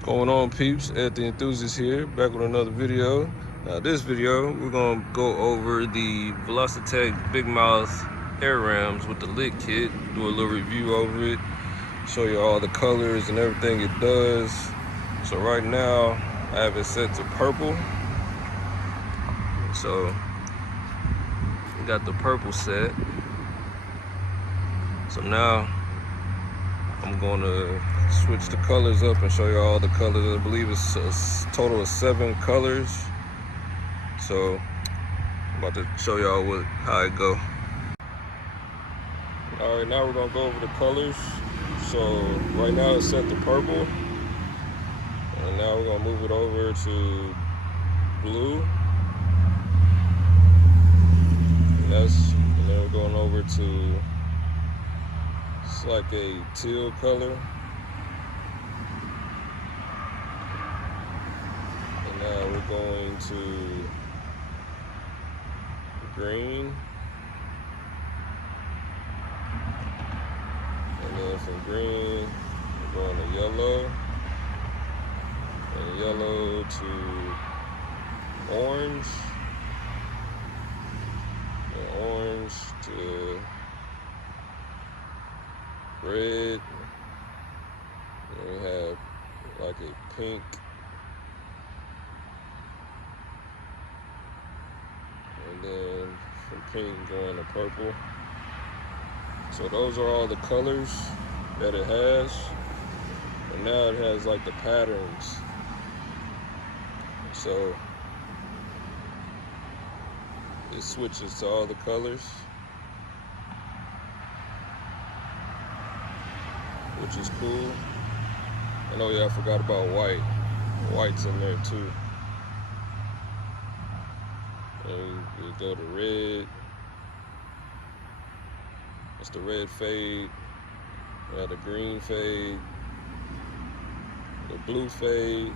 What's going on, peeps? Ed the Enthusiast here, back with another video. Now this video, we're gonna go over the Velossa Big Mouth air rams with the lit kit, do a little review over it, show you all the colors and everything it does. So right now, I have it set to purple. So we got the purple set. So now I'm gonna switch the colors up and show you all the colors. I believe it's a total of 7 colors. So I'm about to show y'all how it go. All right, now we're gonna go over the colors. So right now it's set to purple, and now we're gonna move it over to blue. And then we're going over to, it's like a teal color. And now we're going to green. And then from green, we're going to yellow. And yellow to orange. And orange to red. And we have like a pink. And then from pink going to purple. So those are all the colors that it has. And now it has like the patterns. So it switches to all the colors, which is cool. And oh yeah, I forgot about white. White's in there too. And we go to red. That's the red fade. We have the green fade, the blue fade,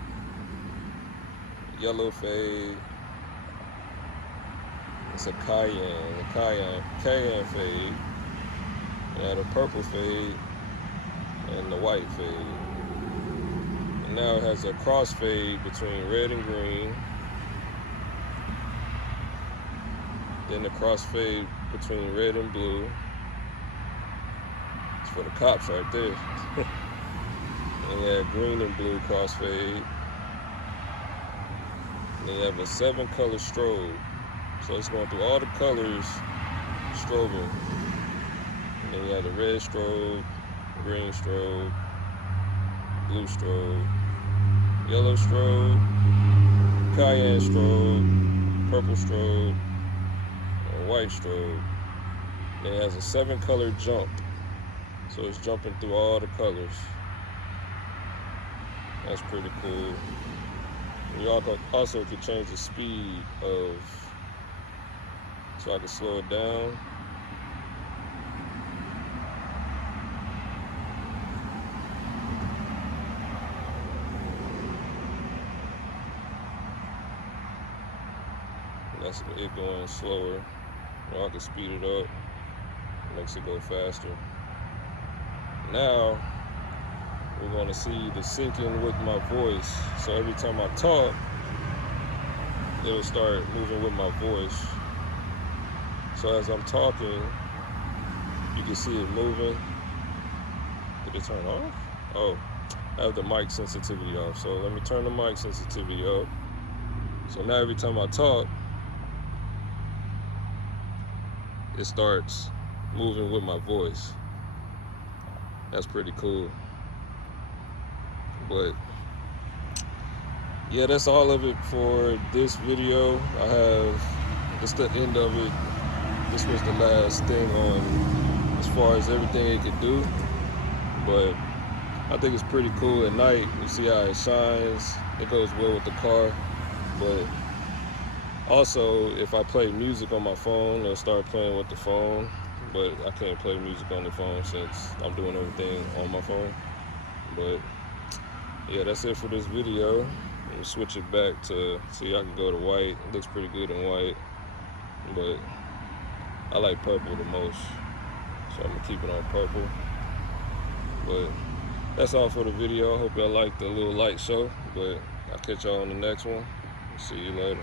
yellow fade. It's a cayenne fade. We have the purple fade and the white fade. And now it has a crossfade between red and green. Then the crossfade between red and blue. It's for the cops right there. And you have green and blue crossfade. And then you have a 7-color strobe. So it's going through all the colors, strobing. And then you have the red strobe, green strobe, blue strobe, yellow strobe, cayenne strobe, purple strobe, and white strobe. And it has a 7-color jump. So it's jumping through all the colors. That's pretty cool. And you also can change the speed of, so I can slow it down. That's it going slower. I can speed it up. It makes it go faster. Now we're going to see the syncing with my voice. So every time I talk, it'll start moving with my voice. So as I'm talking, you can see it moving. Did it turn off? Oh, I have the mic sensitivity off. So let me turn the mic sensitivity up. So now every time I talk, it starts moving with my voice. That's pretty cool. But yeah, that's all of it for this video. It's the end of it. This was the last thing on as far as everything it could do. But I think it's pretty cool at night. You see how it shines. It goes well with the car. But also, if I play music on my phone, it'll start playing with the phone. But I can't play music on the phone since I'm doing everything on my phone. But yeah, that's it for this video. I'm gonna switch it back to, see, I can go to white. It looks pretty good in white. But I like purple the most. So I'm gonna keep it on purple. But that's all for the video. I hope y'all liked the little light show, but I'll catch y'all on the next one. See you later.